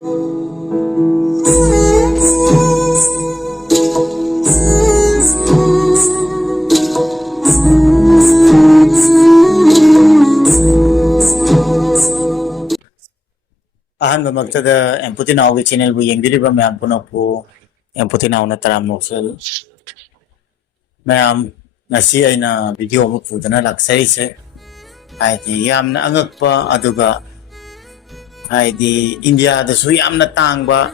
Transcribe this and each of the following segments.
ꯑꯍꯥꯟꯕꯃꯛꯇꯗ ꯑꯦꯝꯄꯨꯇꯤꯅꯥꯎꯒꯤ ꯆꯦꯅꯦꯜꯕꯨ ꯌꯦꯡꯕꯤꯔꯤꯕ ꯃꯌꯥꯝ ꯄꯨꯝꯅꯃꯛꯄꯨ ꯑꯦꯝꯄꯨꯇꯤꯅꯥꯎꯅ ꯇꯔꯥꯝꯅ ꯃꯌꯥꯝ ꯉꯁꯤ ꯑꯩꯅ ꯚꯤꯗꯤꯑꯣ ꯑꯃ ꯄꯨꯗꯨꯅ ꯂꯥꯛꯆꯔꯤꯁꯦ ꯍꯥꯏꯗꯤ ꯌꯥꯝꯅ ꯑꯉꯛꯄ ꯑꯗꯨꯒ ꯍꯥꯏꯗꯤ ꯏꯟꯗꯤꯌꯥꯗꯁꯨ ꯌꯥꯝꯅ ꯇꯥꯡꯕ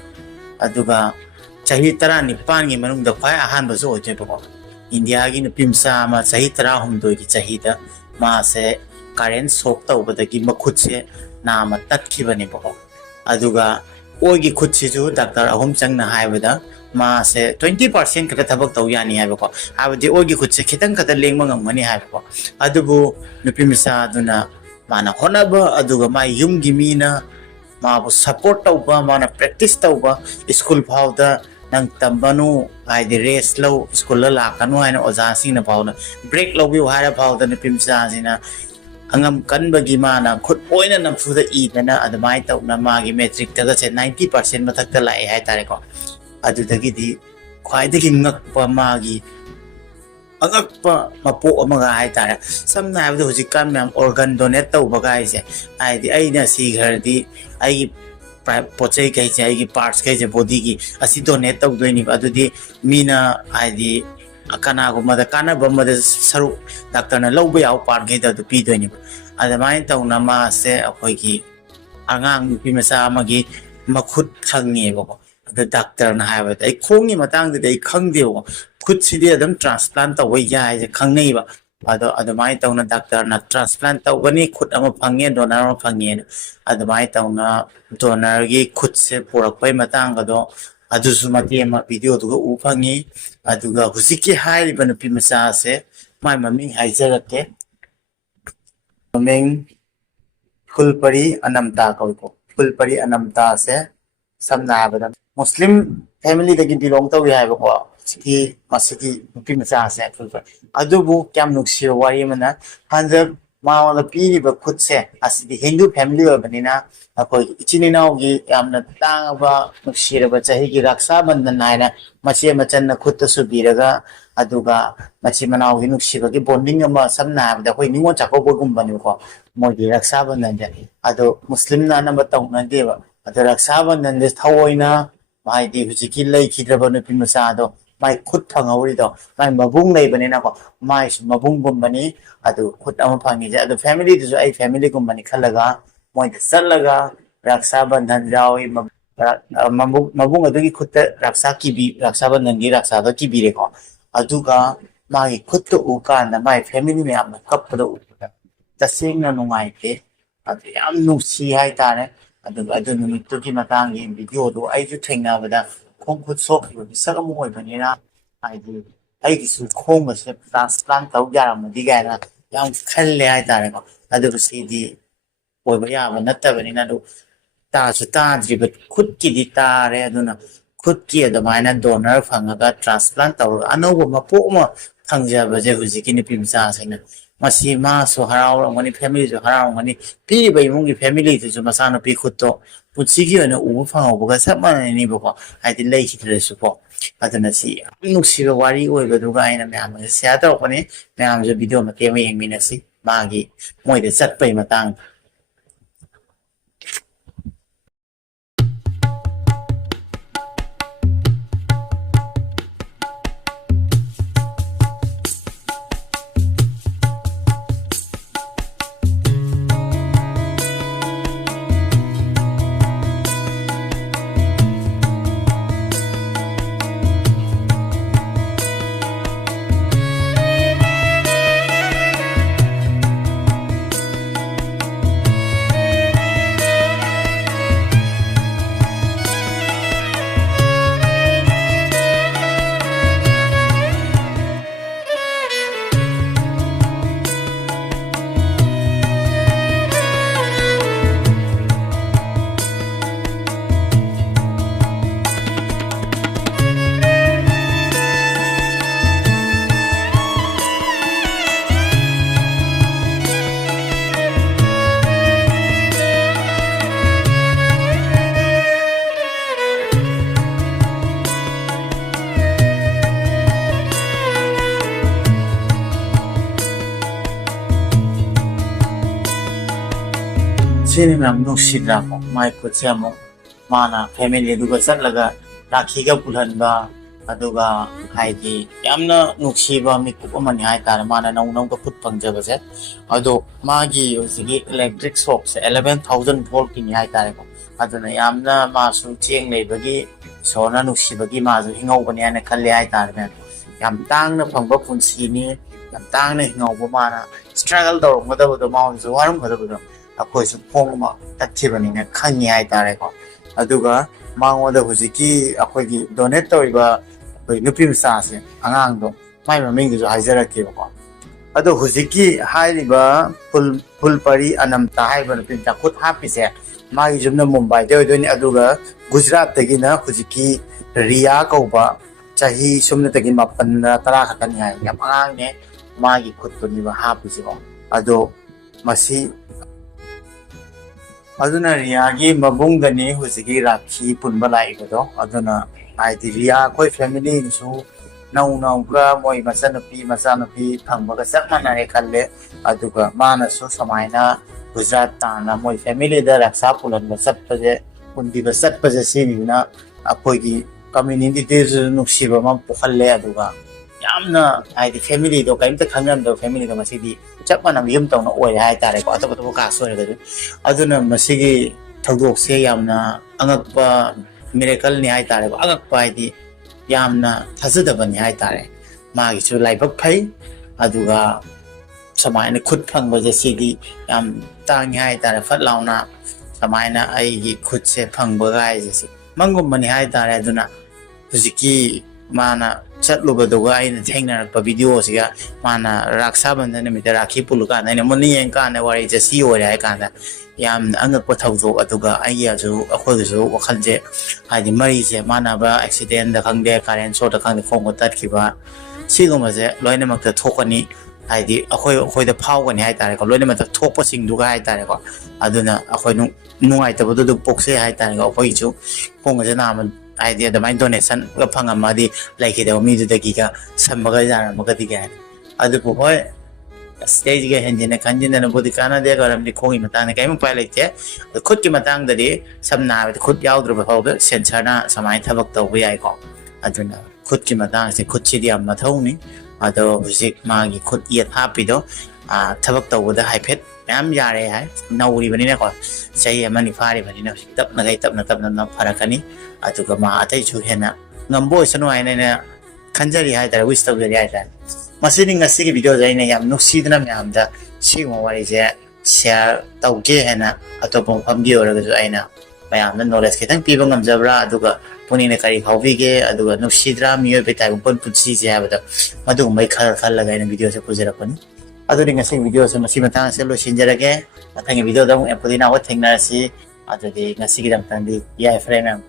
ꯑꯗꯨꯒ ꯆꯍꯤ 19ꯒꯤ ꯃꯅꯨꯡꯗ ꯈ꯭ꯋꯥꯏ ꯑꯍꯥꯟꯕꯁꯨ ꯑꯣꯏꯗꯣꯏꯕꯀꯣ ꯏꯟꯗꯤꯌꯥꯒꯤ ꯅꯨꯄꯤ ꯃꯆꯥ ꯑꯃ ꯆꯍꯤ 18ꯒꯤ ꯆꯍꯤꯗ ꯃꯥꯁꯦ ꯀꯥꯔꯦꯟ ꯁꯣꯛ ꯇꯧꯕꯗꯒꯤ ꯃꯈꯨꯠꯁꯦ ꯅꯥꯝꯃ ꯇꯠꯈꯤꯕꯅꯦꯕꯀꯣ ꯑꯗꯨꯒ ꯑꯣꯏꯒꯤ ꯈꯨꯠꯁꯤꯁꯨ ꯗꯥꯛꯇꯔ ꯑꯍꯨꯝ ꯆꯪꯅ ꯍꯥꯏꯕꯗ ꯃꯥꯁꯦ 20% ꯈꯛꯇ ꯊꯕꯛ ꯇꯧ ꯌꯥꯅꯤ ꯍꯥꯏꯕꯀꯣ ꯍꯥꯏꯕꯗꯤ ꯑꯣꯏꯒꯤ ꯈꯨꯠꯁꯦ ꯈꯤꯇꯪ ꯈꯛꯇ ꯂꯦꯡꯕ ꯉꯝꯒꯅꯤ ꯍꯥꯏꯕꯀꯣ ꯑꯗꯨꯕꯨ ꯅꯨꯄꯤ ꯃꯆꯥ ꯑꯗꯨꯅ ꯃꯥꯅ ꯍꯣꯠꯅꯕ ꯑꯗꯨꯒ ꯃꯥꯏ ꯌꯨꯝꯒꯤ ꯃꯤꯅ माबु सपोर्ट तौबा माना प्रैक्टिस तौबा स्कूल फाउदा नंग तंबनु हाइदि रेस्ट लो स्कूल ला लाकनु हाइना ओजासिंगना फाउना ब्रेक लौबि हाइरा फाउदा ने पिमचाजिना अंगम कनबगी माना खुद ओइना नमफुदा इदना अदमाइ तौना मागी मैट्रिक तगा से 90% मथक्ता लाए हाइ तारेको अदुदगिदि ख्वाइदगी ngakpa मागी angakpa mapo amaga hai tare samna habdu hujikan mem organ donate taubaga haise haidi aina si ghardi ai pochai kai chai gi parts kai je body gi asi donate taudoini adudi mina haidi akana guma da kana bamma da saru doctor na lawba yaw part gai da du pi doini adamai tauna ma se akoi gi angang nupi masa amagi makhut thangi bako ada doctor na haiba ai khongi matang da ai khangdeo खुद सीधे एकदम transplant तब याजे खंगने बा अदो अदमाय तौना doctor ना transplant तौगनी खुद अमा fungi donor अमा फंगे अदमाय तौना डोनर गी खुद से पुरकपै मतांग अदो अदुसु मते अमा वीडियो दुगा उ फंगी अदुगा हुजिकी हाइरिबा नुपी मचा से माय ममिंग हाइजरके ममिंग फुलपरी अनमता कौको फुलपरी अनमता से समना हाबदा मुस्लिम फैमिली दगी बिलोंग तौय हाइबको की मसिकी नुपी मचा से अदुबु क्याम नुक्सियो वारी मना हंजब मावला पीरिबा खुद से असिदी हिंदू फैमिली ओबनिना अकोई इचिनिनाओगी यामना तांगबा नुक्सिरबा चाही की रक्षा बंधन नायना मचे मचन खुद सुबीरगा अदुगा मची मनाओगी नुक्सिबगी बॉन्डिंग अमा समना हाबदा कोई निङो चाकोबगुम्बनिको मोगी रक्षा बंधन दे अदो मुस्लिम ना नंबर तौना देबा अदो रक्षा बंधन दे थवोइना माइदी हुजिकी लेखिद्रबा नुपी मचा दो माइ खुद फंगौरिदो माइ मबुंग लेबनिना को माइ मबुंग गुम्बनी अदु खुद अमा फंगिजे अदु फैमिली दुजु आई फैमिली गुम्बनी खलगा मोइ द चलगा रक्षा बंधन जाओई मबुंग अदुगी खुद रक्षा की रक्षा बंधन की रक्षा द की बिरेको अदुगा माइ खुद तो उकाना माइ फैमिली में आमना कपदो उका तसेंगना नुंगाइते अदु याम नुसी हाइ तारे अदु नुमित्तु की मतांगी वीडियो दो आइजु थेंगनाबदा खोंग खुद सोख बिसक अमु ओइबनिना हाइदि आइगिसु खोंग से ट्रांसप्लांट तौ यारमदि गायना याम खल्ले हाइ तारेको अदु सिदि ओइबा याबा नत्तबनिना दु तासु ताद्रिबा खुद की दि तारे अदुना खुद की अदमाइना डोनर फंगगा ट्रांसप्लांट तौ अनौबा मपोमा फंगजाबजे हुजिकी निपि मचा सैना मसी मासु हरावरमनि फैमिली जो हरावरमनि पीरिबा इमुंगी फैमिली जो मसानो पी खुदतो पुचिगी ओना उबा फंगौबगा सब माननिबको हाइदि लेखिद्रसुको अदुना सी नुक्सिबा वारी ओइबदुगा आइना म्याम शेयर तौरपनि म्याम जो वीडियो मते म येंगमिनसी मागी मोइदे चटपै मतंग ꯁꯤꯅꯤ ꯃꯌꯥꯝ ꯅꯨꯡꯁꯤꯗ꯭ꯔꯥꯀꯣ ꯃꯥꯏ ꯈꯨꯠꯁꯦ ꯑꯃꯨꯛ ꯃꯥꯅ ꯐꯦꯃꯤꯂꯤ ꯑꯗꯨꯒ ꯆꯠꯂꯒ ꯔꯥꯈꯤꯒ ꯄꯨꯜꯍꯟꯕ ꯑꯗꯨꯒ ꯍꯥꯏꯗꯤ ꯌꯥꯝꯅ ꯅꯨꯡꯁꯤꯕ ꯃꯤꯀꯨꯞ ꯑꯃꯅꯤ ꯍꯥꯏꯇꯥꯔꯦ ꯃꯥꯅ ꯅꯧꯅ ꯈꯨꯠ ꯐꯪꯖꯕꯁꯦ ꯑꯗꯣ ꯃꯥꯒꯤ ꯍꯧꯖꯤꯛꯀꯤ ꯏꯂꯦꯛꯇ꯭ꯔꯤꯛ ꯁꯣꯛꯁꯦ 11,000 ꯚꯣꯜꯠꯀꯤꯅꯤ ꯍꯥꯏꯇꯥꯔꯦꯀꯣ ꯑꯗꯨꯅ ꯌꯥꯝꯅ ꯃꯥꯁꯨ ꯆꯦꯡ ꯂꯩꯕꯒꯤ ꯏꯁꯣꯔꯅ ꯅꯨꯡꯁꯤꯕꯒꯤ ꯃꯥꯁꯨ ꯍꯤꯡꯍꯧꯕꯅꯤ ꯍꯥꯏꯅ ꯈꯜꯂꯦ ꯍꯥꯏꯇꯥꯔꯦ ꯌꯥꯝ ꯇꯥꯡꯅ ꯐꯪꯕ ꯄꯨꯟꯁꯤꯅꯤ ꯌꯥꯝ ꯇꯥꯡꯅ ꯍꯤꯡꯍꯧꯕ ꯃꯥꯅ ꯁ꯭ꯇ꯭ꯔꯒꯜ ꯇꯧꯔꯝꯒꯗꯕꯗꯣ ꯃꯥꯉꯣꯟꯗꯁꯨ ꯋꯥꯔꯝꯒꯗꯕꯗꯣ ꯑꯩꯈꯣꯏꯁꯨ ꯈꯣꯡ ꯑꯃ ꯇꯠꯈꯤꯕꯅꯤꯅ ꯈꯪꯉꯤ ꯍꯥꯏꯇꯥꯔꯦꯀꯣ ꯑꯗꯨꯒ ꯃꯉꯣꯟꯗ ꯍꯧꯖꯤꯛꯀꯤ ꯑꯩꯈꯣꯏꯒꯤ ꯗꯣꯅꯦꯠ ꯇꯧꯔꯤꯕ ꯑꯩꯈꯣꯏ ꯅꯨꯄꯤ ꯃꯆꯥꯁꯦ ꯑꯉꯥꯡꯗꯣ ꯃꯥꯏ ꯃꯃꯤꯡꯗꯨꯁꯨ ꯍꯥꯏꯖꯔꯛꯀꯦꯕꯀꯣ ꯑꯗꯣ ꯍꯧꯖꯤꯛꯀꯤ ꯍꯥꯏꯔꯤꯕ ꯐꯨꯜꯄꯔꯤ ꯑꯅꯝꯇ ꯍꯥꯏꯔꯤꯕ ꯅꯨꯄꯤ ꯃꯆꯥ ꯈꯨꯠ ꯍꯥꯞꯄꯤꯁꯦ ꯃꯥꯒꯤ ꯌꯨꯝꯅ ꯃꯨꯝꯕꯥꯏꯗ ꯑꯣꯏꯗꯣꯏꯅꯤ ꯑꯗꯨꯒ ꯒꯨꯖꯔꯥꯠꯇꯒꯤꯅ ꯍꯧꯖꯤꯛꯀꯤ ꯔꯤꯌꯥ ꯀꯧꯕ ꯆꯍꯤ ꯁꯨꯝꯅꯇꯒꯤ 9-10 ꯈꯛꯇꯅꯤ ꯍꯥꯏ ꯌꯥꯝ ꯑꯉꯥꯡꯅꯦ ꯃꯥꯒꯤ ꯈꯨꯠꯇꯨꯅꯤꯕ ꯍꯥꯞꯄꯤꯁꯤꯀꯣ ꯑꯗꯣ ꯃꯁꯤ ꯑꯗꯨꯅ ꯔꯤꯌꯥꯒꯤ ꯃꯕꯨꯡꯗꯅꯤ ꯍꯧꯖꯤꯛꯀꯤ ꯔꯥꯈꯤ ꯄꯨꯟꯕ ꯂꯥꯛꯏꯕꯗꯣ ꯑꯗꯨꯅ ꯍꯥꯏꯗꯤ ꯔꯤꯌꯥ ꯑꯩꯈꯣꯏ ꯐꯦꯃꯤꯂꯤꯅꯁꯨ ꯅꯧꯅꯒ ꯃꯣꯏ ꯃꯆꯥꯅꯨꯄꯤ ꯐꯪꯕꯒ ꯆꯞ ꯃꯥꯟꯅꯔꯦ ꯈꯜꯂꯦ ꯑꯗꯨꯒ ꯃꯥꯅꯁꯨ ꯁꯨꯃꯥꯏꯅ ꯒꯨꯖꯔꯥꯠ ꯇꯥꯅ ꯃꯣꯏ ꯐꯦꯃꯤꯂꯤꯗ ꯔꯛꯁꯥ ꯄꯨꯜꯍꯟꯕ ꯆꯠꯄꯁꯦ ꯄꯨꯟꯕꯤꯕ ꯆꯠꯄꯁꯦ ꯁꯤꯅꯤꯅ ꯑꯩꯈꯣꯏꯒꯤ ꯀꯝꯃ꯭ꯌꯨꯅꯤꯇꯤꯗꯁꯨ ꯅꯨꯡꯁꯤꯕ ꯑꯃ ꯄꯣꯛꯍꯜꯂꯦ ꯑꯗꯨꯒ ꯌꯥꯝꯅ ꯍꯥꯏꯗꯤ ꯐꯦꯃꯤꯂꯤꯗꯣ ꯀꯔꯤꯝꯇ ꯈꯪꯅꯔꯝꯗꯕ ꯐꯦꯃꯤꯂꯤꯗꯣ ꯉꯁꯤꯗꯤ ꯆꯞ ꯃꯥꯟꯅꯕ ꯌꯨꯝ ꯇꯧꯅ ꯑꯣꯏꯔꯦ ꯍꯥꯏꯇꯥꯔꯦꯀꯣ ꯑꯇꯣꯞ ꯀꯥꯁ ꯑꯣꯏꯔꯒꯁꯨ ꯑꯗꯨꯅ ꯃꯁꯤꯒꯤ ꯊꯧꯗꯣꯛꯁꯦ ꯌꯥꯝꯅ ꯑꯉꯛꯄ ꯃꯤꯔꯦꯀꯜꯅꯤ ꯍꯥꯏꯇꯥꯔꯦꯀꯣ ꯑꯉꯛꯄ ꯍꯥꯏꯗꯤ ꯌꯥꯝꯅ ꯊꯥꯖꯗꯕꯅꯤ ꯍꯥꯏꯇꯥꯔꯦ ꯃꯥꯒꯤꯁꯨ ꯂꯥꯏꯕꯛ ꯐꯩ ꯑꯗꯨꯒ ꯁꯨꯃꯥꯏꯅ ꯈꯨꯠ ꯐꯪꯕꯁꯦ ꯁꯤꯗꯤ ꯌꯥꯝ ꯇꯥꯡꯉꯤ ꯍꯥꯏꯇꯥꯔꯦ ꯐꯠ लाꯎꯅ ꯁꯨꯃꯥꯏꯅ ꯑꯩꯒꯤ ꯈꯨꯠꯁꯦ ꯐꯪꯕꯒ ꯍꯥꯏꯁꯦ ꯃꯪꯒꯨꯝꯕꯅꯤ ꯍꯥꯏꯇꯥꯔꯦ ꯑꯗꯨꯅ ꯍꯧꯖꯤꯛꯀꯤ ꯃꯥꯅ ꯆꯠꯂꯨꯕꯗꯨꯒ ꯑꯩꯅ ꯊꯦꯡꯅꯔꯛꯄ ꯚꯤꯗꯤꯑꯣꯁꯤꯒ ꯃꯥꯅ ꯔꯥꯛꯁꯥꯕꯟꯙꯟ ꯅꯨꯃꯤꯠꯇ ꯔꯥꯈꯤ ꯄꯨꯜꯂꯀꯥꯟꯗ ꯑꯩꯅ ꯃꯨꯟꯅ ꯌꯦꯡꯀꯥꯟꯗ ꯋꯥꯔꯤꯁꯦ ꯁꯤ ꯑꯣꯏꯔꯦ ꯍꯥꯏ ꯀꯥꯟꯗ ꯌꯥꯝꯅ ꯑꯉꯛꯄ ꯊꯧꯗꯣꯛ ꯑꯗꯨꯒ ꯑꯩꯈꯣꯏꯒꯤꯁꯨ ꯋꯥꯈꯜꯁꯦ ꯍꯥꯏꯗꯤ ꯃꯔꯤꯁꯦ ꯃꯥꯟꯅꯕ ꯑꯦꯛꯁꯤꯗꯦꯟꯗ ꯈꯪꯗꯦ ꯀꯥꯔꯦꯟ ꯁꯣꯔꯠꯇ ꯈꯪꯗꯦ ꯈꯣꯡꯕ ꯇꯠꯈꯤꯕ ꯁꯤꯒꯨꯝꯕꯁꯦ ꯂꯣꯏꯅꯃꯛꯇ ꯊꯣꯛꯀꯅꯤ ꯍꯥꯏꯗꯤ ꯑꯩꯈꯣꯏꯗ ꯐꯥꯎꯒꯅꯤ ꯍꯥꯏꯇꯥꯔꯦꯀꯣ ꯂꯣꯏꯅꯃꯛꯇ ꯊꯣꯛꯄꯁꯤꯡꯗꯨꯒ ꯍꯥꯏꯇꯥꯔꯦꯀோ ꯑꯗꯨꯅ ꯑꯩꯈꯣꯏ ꯅꯨꯡꯉꯥꯏꯇꯕꯗꯨ ꯑꯗꯨꯝ ꯄꯣꯛꯆꯩ ꯍꯥꯏꯇꯥꯔꯦꯀꯣ ꯑꯩꯈꯣꯏꯒꯤꯁꯨ ꯈꯣꯡꯒꯁꯦ ꯅꯥꯝꯃ ꯍꯥꯏꯗꯤ ꯑꯗꯨꯃꯥꯏꯅ ꯗꯣꯅꯦꯁꯟꯒ ꯐꯪꯉꯝꯃꯗꯤ ꯂꯩꯈꯤꯗꯕ ꯃꯤꯗꯨꯗꯒꯤꯒ ꯁꯝꯕꯒ ꯌꯥꯔꯝꯃꯒꯗꯤ ꯀꯥꯏ ꯑꯗꯨꯕꯨ ꯍꯣꯏ ꯁꯤꯗꯩꯁꯤꯒ ꯍꯦꯟꯖꯤꯟꯅ ꯈꯟꯖꯤꯟꯗꯅꯕꯨꯗꯤ ꯀꯥꯟꯅꯗꯦ ꯃꯔꯝꯗꯤ ꯈꯣꯡꯒꯤ ꯃꯇꯥꯡꯗ ꯀꯔꯤꯝ ꯎꯄꯥꯏ ꯂꯩꯇꯦ ꯈꯨꯠꯀꯤ ꯃꯇꯥꯡꯗꯗꯤ ꯁꯝꯅ ꯍꯥꯏꯔꯕꯗ ꯈꯨꯠ ꯌꯥꯎꯗ꯭ꯔꯕ ꯐꯥꯎꯕ ꯁꯦꯟꯁꯔꯅ ꯁꯨꯃꯥꯏꯅ ꯊꯕꯛ ꯇꯧꯕ ꯌꯥꯏꯀꯣ ꯑꯗꯨꯅ ꯈꯨꯠꯀꯤ ꯃꯇꯥꯡꯁꯦ ꯈꯨꯠꯁꯤꯗꯤ ꯌꯥꯝ ꯃꯊꯧꯅꯤ ꯑꯗꯣ ꯍꯧꯖꯤꯛ ꯃꯥꯒꯤ ꯈꯨꯠ ꯌꯦꯠ ꯍꯥꯞꯄꯤꯗꯣ ꯊꯕꯛ ꯇꯧꯕꯗ ꯍꯥꯏꯐꯦꯠ ꯃꯌꯥꯝ ꯌꯥꯔꯦ ꯍꯥꯏ ꯅꯧꯔꯤꯕꯅꯤꯅꯀꯣ ꯆꯍꯤ ꯑꯃꯅꯤ ꯐꯥꯔꯤꯕꯅꯤꯅ ꯍꯧꯖꯤꯛ ꯇꯞꯅ ꯐꯔꯛꯀꯅꯤ ꯑꯗꯨꯒ ꯃꯥ ꯑꯇꯩꯁꯨ ꯍꯦꯟꯅ ꯉꯝꯕ ꯑꯣꯏꯁꯅꯨ ꯍꯥꯏꯅ ꯑꯩꯅ ꯈꯟꯖꯔꯤ ꯍꯥꯏꯇꯥꯔꯦ ꯋꯤꯁ ꯇꯧꯖꯔꯤ ꯍꯥꯏꯇꯥꯔꯦ ꯃꯁꯤꯅꯤ ꯉꯁꯤꯒꯤ ꯚꯤꯗꯤꯑꯣꯁꯦ ꯑꯩꯅ ꯌꯥꯝ ꯅꯨꯡꯁꯤꯗꯅ ꯃꯌꯥꯝꯗ ꯁꯤꯒꯨꯝꯕ ꯋꯥꯔꯤꯁꯦ ꯁꯤꯌꯥꯔ ꯇꯧꯒꯦ ꯍꯥꯏꯅ ꯑꯇꯣꯞꯄ ꯃꯐꯝꯒꯤ ꯑꯣꯏꯔꯒꯁꯨ ꯑꯩꯅ ꯃꯌꯥꯝꯗ ꯅꯣꯂꯦꯖ ꯈꯤꯇꯪ ꯄꯤꯕ ꯉꯝꯖꯕ꯭ꯔꯥ ꯑꯗꯨꯒ ꯄꯨꯛꯅꯤꯡꯗ ꯀꯔꯤ ꯐꯥꯎꯕꯤꯒꯦ ꯑꯗꯨꯒ ꯅꯨꯡꯁꯤꯗ꯭ꯔꯥ ꯃꯤꯑꯣꯏꯕ ꯇꯥꯏꯕꯪꯄꯥꯟ ꯄꯨꯟꯁꯤꯁꯦ ꯍꯥꯏꯕꯗꯣ ꯃꯗꯨꯒꯨꯝꯕꯩ ꯈꯜꯂꯒ ꯑꯩꯅ ꯚꯤꯗꯤꯑꯣꯁꯦ ꯄꯨꯖꯔꯛꯄꯅꯤ ꯑꯗꯨꯗꯤ ꯉꯁꯤꯒꯤ ꯚꯤꯗꯤꯑꯣꯁꯦ ꯃꯁꯤ ꯃꯇꯥꯡꯁꯦ ꯂꯣꯏꯁꯤꯟꯖꯔꯒꯦ ꯃꯊꯪꯒꯤ ꯚꯤꯗꯤꯑꯣꯗ ꯑꯃꯨꯛ ꯑꯦꯝꯄꯨꯗꯤꯅꯥꯒ ꯊꯦꯡꯅꯔꯁꯤ ꯑꯗꯨꯗꯤ ꯉꯁꯤꯒꯤꯗꯃꯛꯇꯗꯤ ꯌꯥꯏꯐꯔꯦ ꯃꯦꯝ